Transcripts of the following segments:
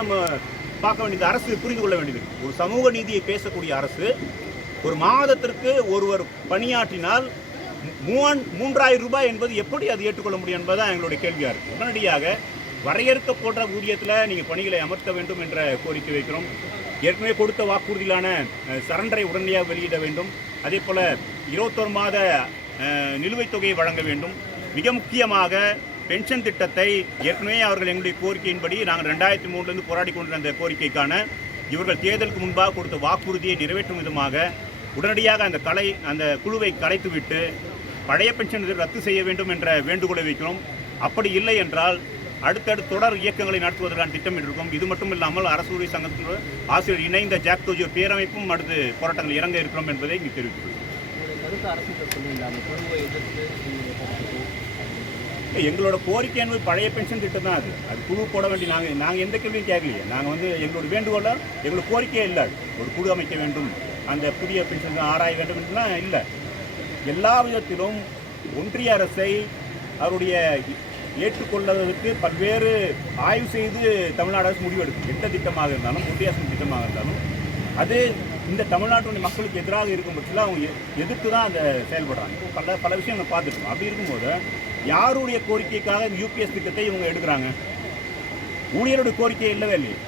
நம்ம பார்க்க வேண்டியது, அரசு புரிந்து கொள்ள வேண்டியது, ஒரு சமூக நீதியை பேசக்கூடிய அரசு ஒரு மாதத்திற்கு ஒருவர் பணியாற்றினால் 3000 ரூபாய் என்பது எப்படி அது ஏற்றுக்கொள்ள முடியும் என்பதுதான் எங்களுடைய கேள்வியாக இருக்குது. உடனடியாக வரையறுக்கப்பட்ட ஊதியத்தில் நீங்கள் பணிகளை அமர்த்த வேண்டும் என்ற கோரிக்கை வைக்கிறோம். ஏற்கனவே கொடுத்த வாக்குறுதியிலான சரண்டரை உடனடியாக வெளியிட வேண்டும். அதே போல் 21 மாத நிலுவைத் தொகையை வழங்க வேண்டும். மிக முக்கியமாக பென்ஷன் திட்டத்தை ஏற்கனவே அவர்கள் எங்களுடைய கோரிக்கையின்படி நாங்கள் 2003 போராடி கொண்டிருந்த அந்த கோரிக்கைக்கான இவர்கள் தேர்தலுக்கு முன்பாக கொடுத்த வாக்குறுதியை நிறைவேற்றும் விதமாக உடனடியாக அந்த குழுவை கலைத்துவிட்டு பழைய பென்ஷன் ரத்து செய்ய வேண்டும் என்ற வேண்டுகோளை வைக்கிறோம். அப்படி இல்லை என்றால் அடுத்தடுத்து தொடர் இயக்கங்களை நடத்துவதற்கான திட்டமிட்டிருக்கும். இது மட்டும் இல்லாமல் அரசு ஊழியர் சங்கத்தின் ஆசிரியர் இணைந்த ஜாக்டோஜியோ பேரமைப்பும் அடுத்து போராட்டங்கள் இறங்க இருக்கிறோம் என்பதை இங்கு தெரிவித்துள்ளோம். எங்களோட கோரிக்கை என்பது பழைய பென்ஷன் திட்டம் தான். அது குழு போட வேண்டி நாங்கள் எந்த கேள்வியும் கேட்கலையே. நாங்கள் எங்களோட வேண்டுகோளை எங்களோட கோரிக்கையே இல்லை. ஒரு குழு அமைக்க வேண்டும், அந்த புதிய பென்ஷன் ஆராய வேண்டும் என்றுலாம் இல்லை. எல்லா விதத்திலும் ஒன்றிய அரசை அவருடைய ஏற்றுக்கொள்வதற்கு பல்வேறு ஆய்வு செய்து தமிழ்நாடு அரசு முடிவெடுக்கும். எந்த திட்டமாக இருந்தாலும், ஒன்றிய அரசு திட்டமாக இருந்தாலும் அது இந்த தமிழ்நாட்டுடைய மக்களுக்கு எதிராக இருக்கும் பட்சத்தில் அவங்க எதிர்த்து தான் அதை செயல்படுறாங்க. பல விஷயங்கள் பார்த்துருக்கோம். அப்படி இருக்கும்போது யாருடைய கோரிக்கைக்காக இந்த யூபிஎஸ் திட்டத்தை இவங்க எடுக்கிறாங்க? ஊழியருடைய கோரிக்கை இல்லவே இல்லையே.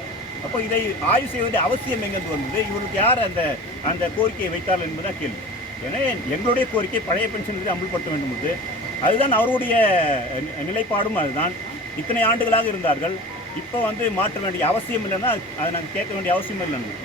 அப்போ இதை ஆய்வு செய்ய வேண்டிய அவசியம் எங்கேருந்து வந்தது? இவருக்கு யார் அந்த கோரிக்கையை வைத்தார்கள் என்பதுதான் கேள்வி. ஏன்னா எங்களுடைய கோரிக்கை பழைய பென்ஷன் அமல்படுத்த வேண்டும் என்று, அதுதான் அவருடைய நிலைப்பாடும். அதுதான் இத்தனை ஆண்டுகளாக இருந்தார்கள். இப்போ மாற்ற வேண்டிய அவசியம் இல்லைன்னா அதை நாங்கள் கேட்க வேண்டிய அவசியம் இல்லைன்னு.